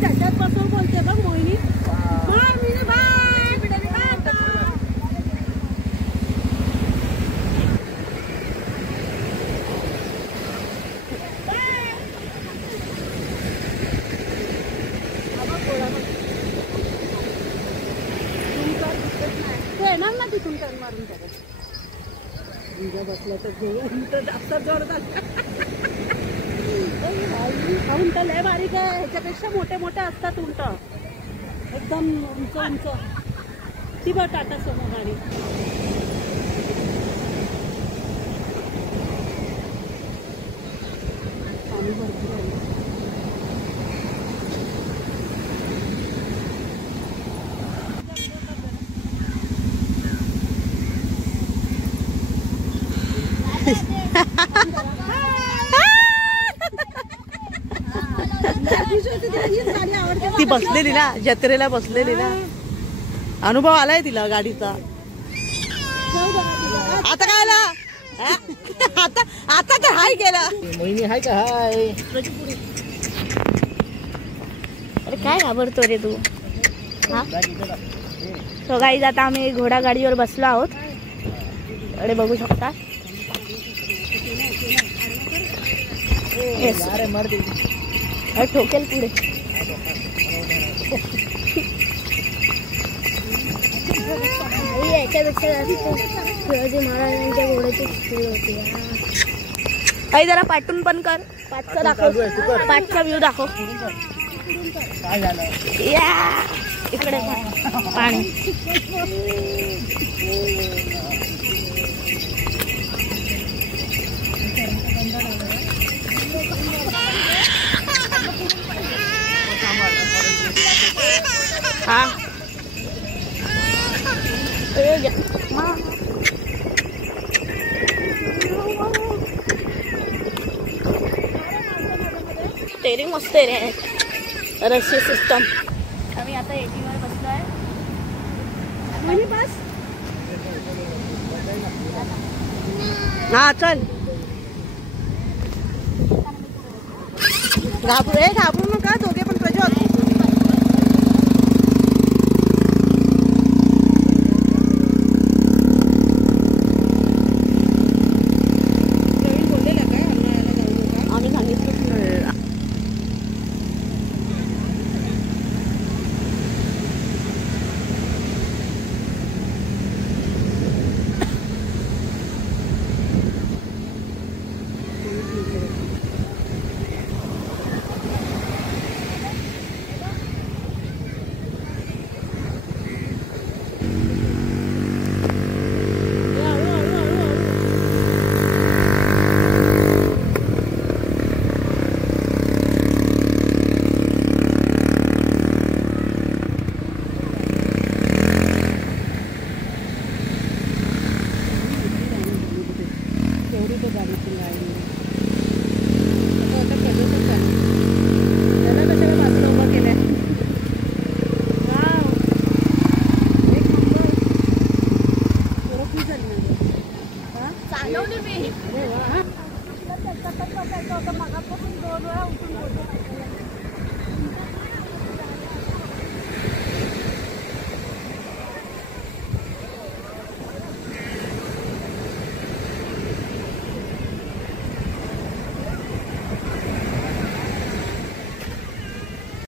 त्याच्यात बसून बोलते बघ मोहिनी. तू येणार ना तिथून टर्न मारून बसलं तर जास्त जोर उंट लय बारीक आहे. ह्याच्यापेक्षा मोठे मोठे असतात उंट एकदम उंच उंच. ती बघ टाटा समोर गाडी. पाणी भरपूर आहे. ती बसलेली ना जत्रेला बसलेली ना. अनुभव आलाय तिला गाडीचा. आता काय आला आता आता तर हाय केला. मोहिनी हाय का हाय. अरे काय घाबरतो रे तू. हा सो गाईज आता आम्ही घोडा गाडीवर बसलो आहोत. अरे बघू शकता. ठोकेल पुढे. याच्यापेक्षा शिवाजी महाराजांच्या घोड्याची स्पीड होती. काही जरा पाठून पण कर. पाठचा दाखव. पाठचा व्ह्यू दाखव. या इकडे पाणी. हा स्टेरिंग मस्त आहे रे. रशी सिस्टम. आम्ही आता एटीवर बसलो आहे. बस हा चल. घाबरू नका दोघे.